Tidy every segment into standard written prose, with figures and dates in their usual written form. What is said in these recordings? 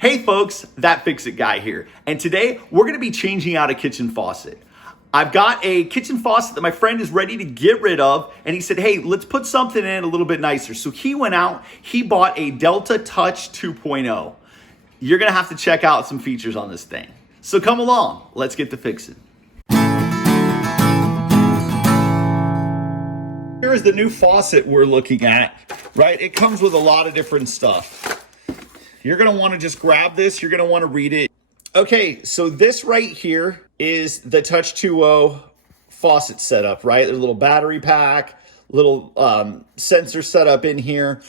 Hey folks, That Fix-It Guy here. And today we're gonna be changing out a kitchen faucet. I've got a kitchen faucet that my friend is ready to get rid of, and he said, hey, let's put something in a little bit nicer. So he went out, he bought a Delta Touch 2.0. You're gonna have to check out some features on this thing. So come along, let's get to fixing. Here's the new faucet we're looking at, right? It comes with a lot of different stuff. You're gonna wanna just grab this, you're gonna wanna read it. Okay, so this right here is the Touch2o faucet setup, right? There's a little battery pack, little sensor setup in here.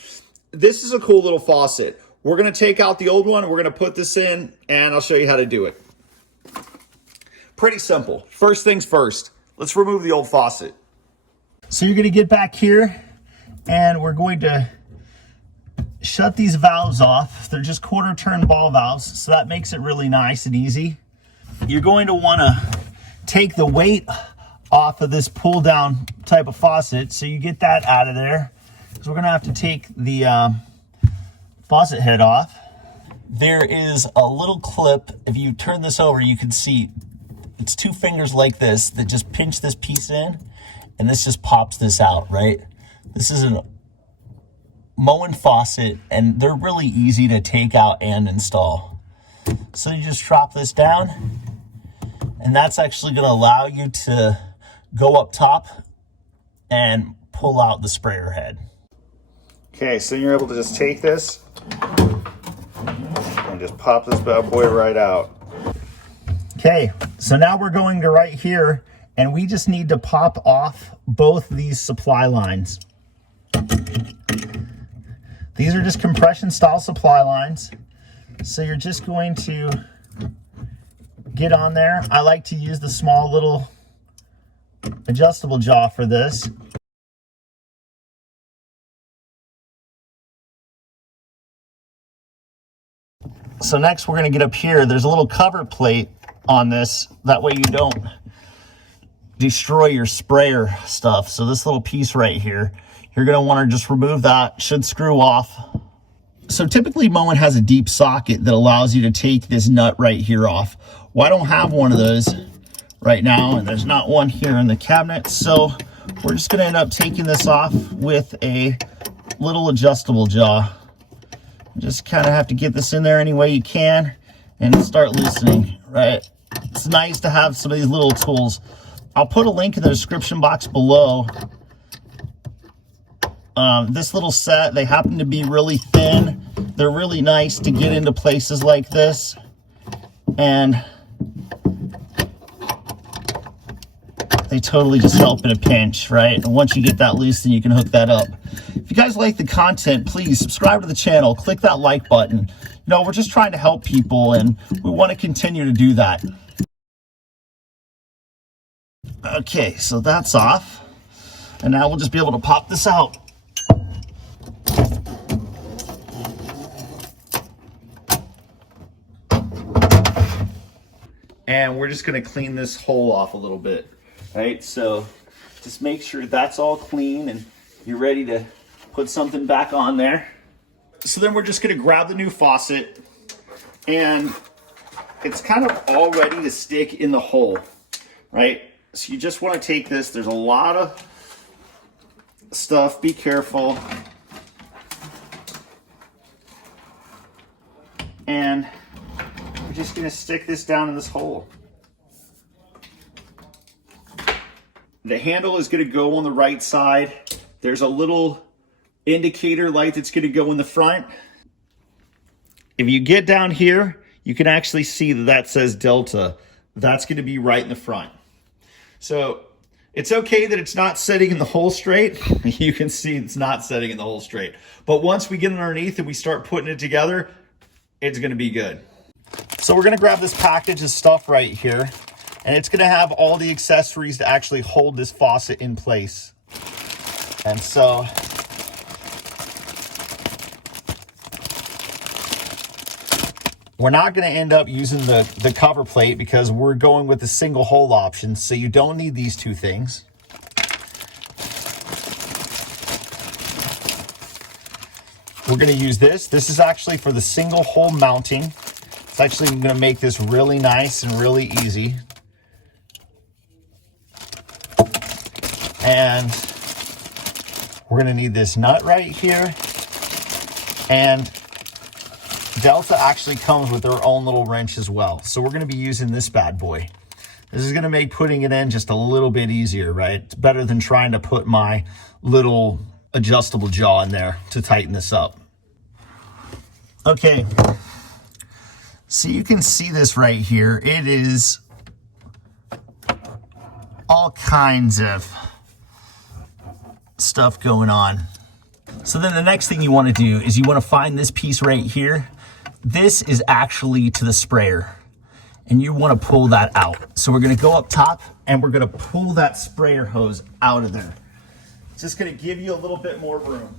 This is a cool little faucet. We're gonna take out the old one, we're gonna put this in, and I'll show you how to do it. Pretty simple. First things first, let's remove the old faucet. So you're gonna get back here, and we're going to shut these valves off. They're just quarter turn ball valves, so that makes it really nice and easy. You're going to want to take the weight off of this pull down type of faucet, so you get that out of there, because we're going to have to take the faucet head off. There is a little clip. If you turn this over, you can see it's two fingers like this that just pinch this piece in, and this just pops this out, right? This is an Moen faucet, and they're really easy to take out and install. So you just drop this down, and that's actually going to allow you to go up top and pull out the sprayer head. Okay, so you're able to just take this and just pop this bad boy right out. Okay, so now we're going to right here, and we just need to pop off both these supply lines. These are just compression style supply lines. So you're just going to get on there. I like to use the small little adjustable jaw for this. So next we're going to get up here. There's a little cover plate on this. That way you don't destroy your sprayer stuff. So this little piece right here, you're going to want to just remove that. Should screw off. So typically Moen has a deep socket that allows you to take this nut right here off. Well, I don't have one of those right now, and there's not one here in the cabinet. So we're just going to end up taking this off with a little adjustable jaw. You just kind of have to get this in there any way you can and start loosening, right? It's nice to have some of these little tools. I'll put a link in the description box below. This little set, they happen to be really thin. They're really nice to get into places like this. And they totally just help in a pinch, right? And once you get that loose, then you can hook that up. If you guys like the content, please subscribe to the channel, click that like button. You know, we're just trying to help people, and we want to continue to do that. Okay, so that's off. And now we'll just be able to pop this out. And we're just going to clean this hole off a little bit, right? So just make sure that's all clean and you're ready to put something back on there. So then we're just going to grab the new faucet, and it's kind of all ready to stick in the hole, right? So you just want to take this. There's a lot of stuff. Be careful. And we're just going to stick this down in this hole. The handle is going to go on the right side. There's a little indicator light that's going to go in the front. If you get down here, you can actually see that says Delta. That's going to be right in the front. So it's okay that it's not setting in the hole straight. You can see it's not setting in the hole straight. But once we get underneath and we start putting it together, it's going to be good. So we're going to grab this package of stuff right here, and it's going to have all the accessories to actually hold this faucet in place. And so we're not going to end up using the cover plate because we're going with the single hole option, so you don't need these two things. We're going to use this. This is actually for the single hole mounting. It's actually going to make this really nice and really easy. And we're going to need this nut right here. And Delta actually comes with their own little wrench as well. So we're going to be using this bad boy. This is going to make putting it in just a little bit easier, right? It's better than trying to put my little adjustable jaw in there to tighten this up. Okay. So you can see this right here. It is all kinds of stuff going on. So then the next thing you want to do is you want to find this piece right here. This is actually to the sprayer, and you want to pull that out. So we're going to go up top and we're going to pull that sprayer hose out of there. It's just going to give you a little bit more room.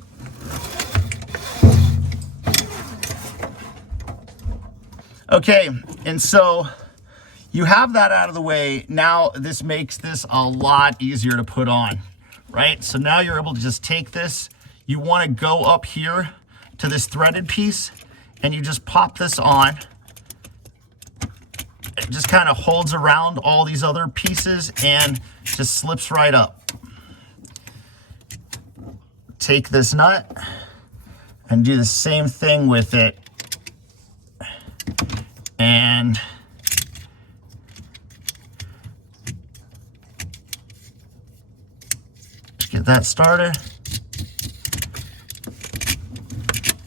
Okay, and so you have that out of the way. Now this makes this a lot easier to put on, right? So now you're able to just take this. You want to go up here to this threaded piece and you just pop this on. It just kind of holds around all these other pieces and just slips right up. Take this nut and do the same thing with it. And just get that started.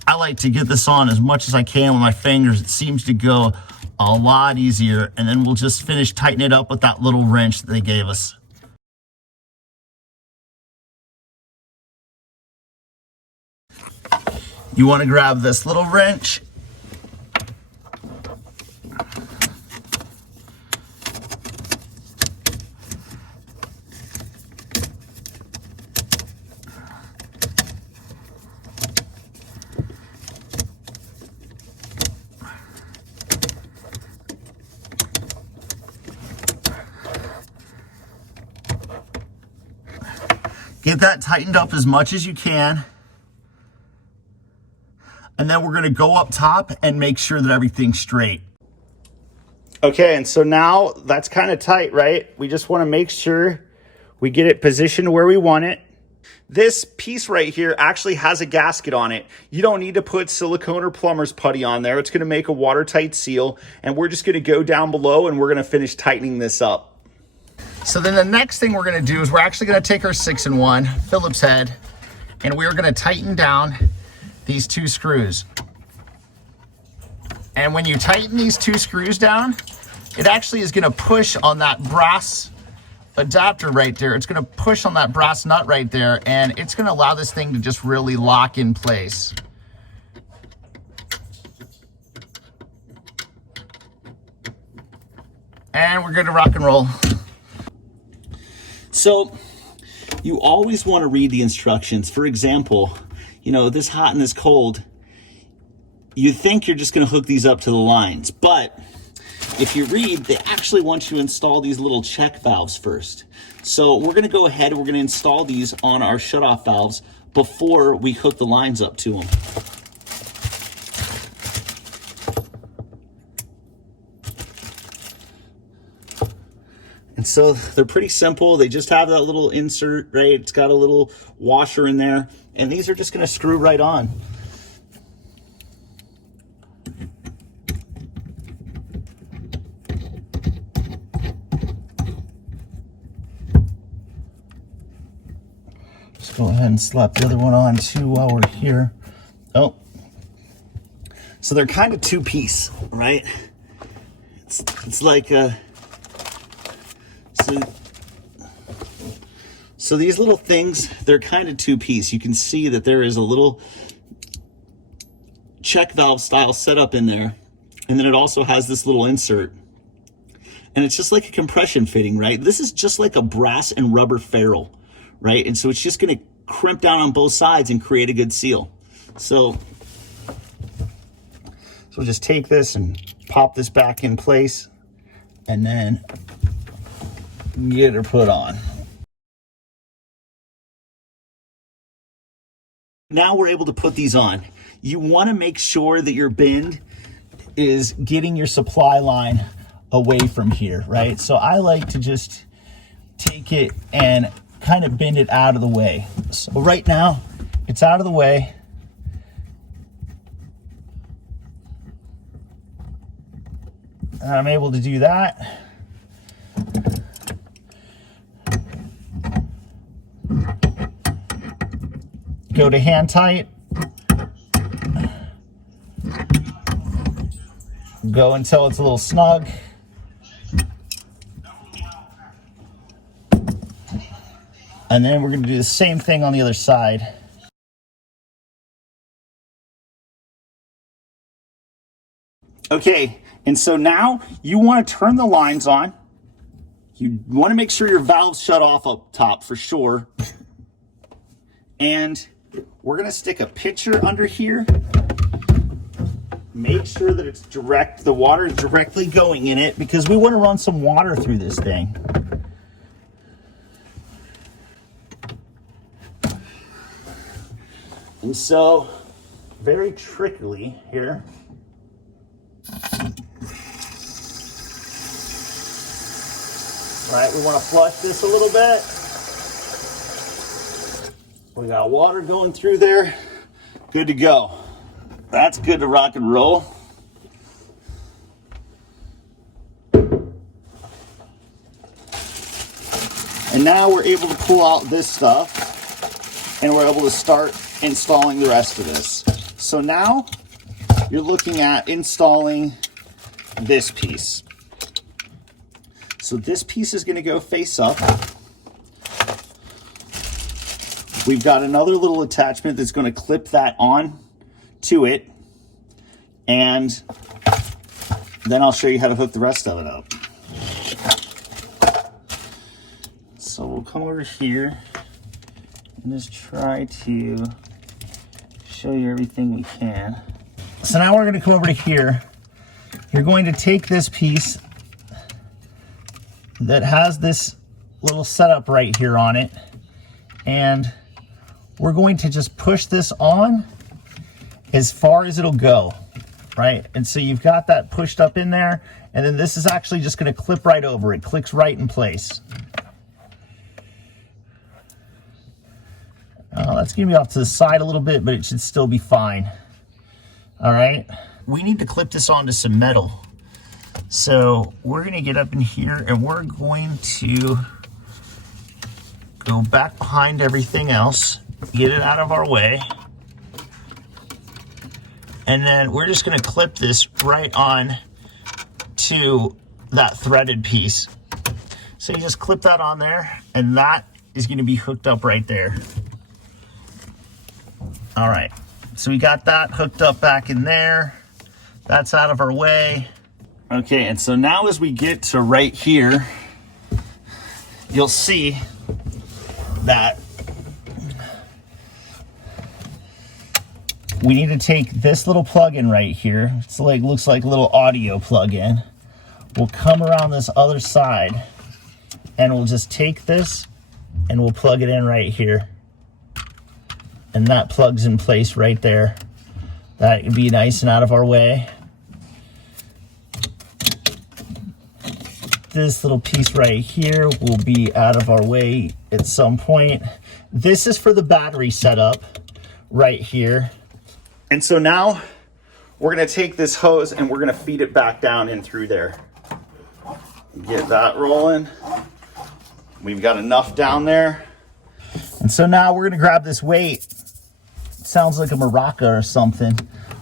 I like to get this on as much as I can with my fingers. It seems to go a lot easier. And then we'll just finish tightening it up with that little wrench that they gave us. You want to grab this little wrench. Get that tightened up as much as you can. And then we're going to go up top and make sure that everything's straight. Okay, and so now that's kind of tight, right? We just want to make sure we get it positioned where we want it. This piece right here actually has a gasket on it. You don't need to put silicone or plumber's putty on there. It's going to make a watertight seal. And we're just going to go down below and we're going to finish tightening this up. So then the next thing we're going to do is we're actually going to take our 6-in-1 Phillips head and we're going to tighten down these 2 screws. And when you tighten these 2 screws down, it actually is going to push on that brass adapter right there. It's going to push on that brass nut right there, and it's going to allow this thing to just really lock in place. And we're good to rock and roll. So you always want to read the instructions. For example, you know, this hot and this cold, you think you're just going to hook these up to the lines. But if you read, they actually want you to install these little check valves first. So we're going to go ahead and we're going to install these on our shutoff valves before we hook the lines up to them. And so they're pretty simple. They just have that little insert, right? It's got a little washer in there. And these are just going to screw right on. Just go ahead and slap the other one on too while we're here. Oh. So they're kind of 2-piece, right? It's like a... So these little things, they're kind of 2-piece. You can see that there is a little check valve style setup in there. And then it also has this little insert. And it's just like a compression fitting, right? This is just like a brass and rubber ferrule, right? And so it's just going to crimp down on both sides and create a good seal. So we'll just take this and pop this back in place and then get her put on. Now we're able to put these on. You want to make sure that your bend is getting your supply line away from here, right? So I like to just take it and kind of bend it out of the way. So right now, it's out of the way. And I'm able to do that. Go to hand tight. Go until it's a little snug. And then we're going to do the same thing on the other side. Okay, and so now you want to turn the lines on. You want to make sure your valve's shut off up top for sure. And we're going to stick a pitcher under here. Make sure that it's direct, the water is directly going in it, because we want to run some water through this thing. And so, very trickily here, all right, we want to flush this a little bit. We got water going through there. Good to go. That's good to rock and roll. And now we're able to pull out this stuff and we're able to start installing the rest of this. So now you're looking at installing this piece. So this piece is going to go face up. We've got another little attachment that's going to clip that on to it, and then I'll show you how to hook the rest of it up. So we'll come over here and just try to show you everything we can. So now we're going to come over to here. You're going to take this piece that has this little setup right here on it, and we're going to just push this on as far as it'll go, right? And so you've got that pushed up in there, and then this is actually just going to clip right over. It clicks right in place. That's going to be off to the side a little bit, but it should still be fine. All right. We need to clip this onto some metal. So we're going to get up in here and we're going to go back behind everything else, get it out of our way. And then we're just going to clip this right on to that threaded piece. So you just clip that on there, and that is going to be hooked up right there. All right, so we got that hooked up back in there. That's out of our way. Okay, and so now as we get to right here, you'll see that we need to take this little plug-in right here. It's like, looks like a little audio plug-in. We'll come around this other side and we'll just take this and we'll plug it in right here. And that plugs in place right there. That would be nice and out of our way. This little piece right here will be out of our way at some point. This is for the battery setup right here. And so now we're gonna take this hose and we're gonna feed it back down in through there. Get that rolling. We've got enough down there. And so now we're gonna grab this weight. It sounds like a maraca or something,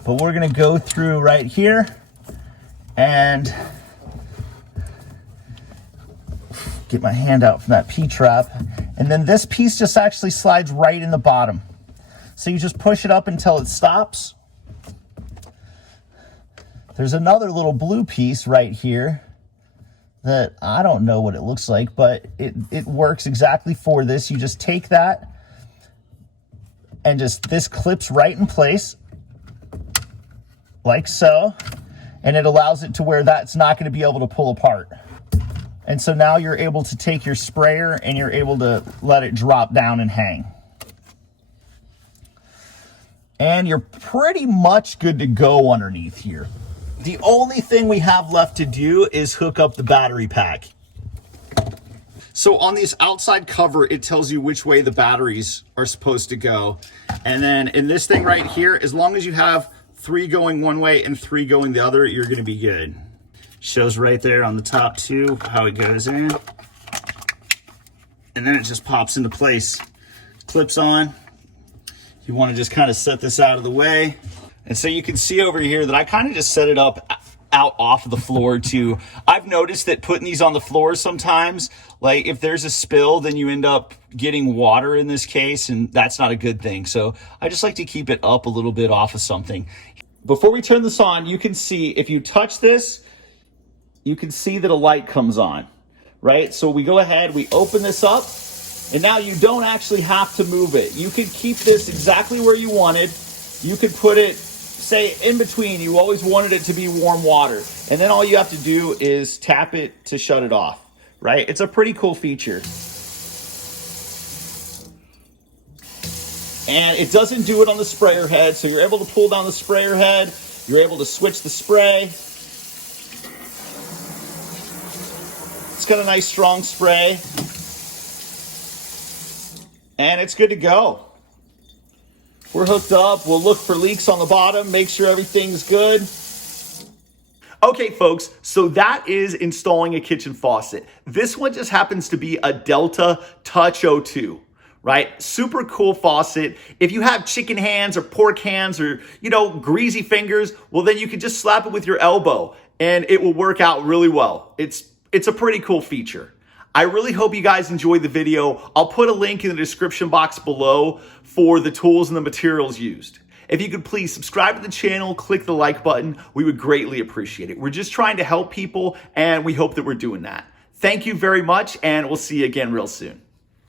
but we're gonna go through right here and get my hand out from that P-trap. And then this piece just actually slides right in the bottom. So you just push it up until it stops. There's another little blue piece right here that I don't know what it looks like, but it works exactly for this. You just take that and just, this clips right in place like so, and it allows it to where that's not going to be able to pull apart. And so now you're able to take your sprayer and you're able to let it drop down and hang. And you're pretty much good to go underneath here. The only thing we have left to do is hook up the battery pack. So on this outside cover, it tells you which way the batteries are supposed to go. And then in this thing right here, as long as you have 3 going one way and 3 going the other, you're gonna be good. Shows right there on the top too, how it goes in. And then it just pops into place. Clips on. You wanna just kind of set this out of the way. And so you can see over here that I kind of just set it up out off of the floor too. I've noticed that putting these on the floor sometimes, like if there's a spill, then you end up getting water in this case, and that's not a good thing. So I just like to keep it up a little bit off of something. Before we turn this on, you can see, if you touch this, you can see that a light comes on, right? So we go ahead, we open this up, and now you don't actually have to move it. You can keep this exactly where you wanted. You could put it, say, in between. You always wanted it to be warm water. And then all you have to do is tap it to shut it off, right? It's a pretty cool feature. And it doesn't do it on the sprayer head, so you're able to pull down the sprayer head. You're able to switch the spray. It's got a nice strong spray. And it's good to go. We're hooked up. We'll look for leaks on the bottom, make sure everything's good. Okay, folks, so that is installing a kitchen faucet. This one just happens to be a Delta Touch2o, right? Super cool faucet. If you have chicken hands or pork hands or, greasy fingers, well, then you can just slap it with your elbow and it will work out really well. It's a pretty cool feature. I really hope you guys enjoyed the video. I'll put a link in the description box below for the tools and the materials used. If you could please subscribe to the channel, click the like button, we would greatly appreciate it. We're just trying to help people, and we hope that we're doing that. Thank you very much, and we'll see you again real soon.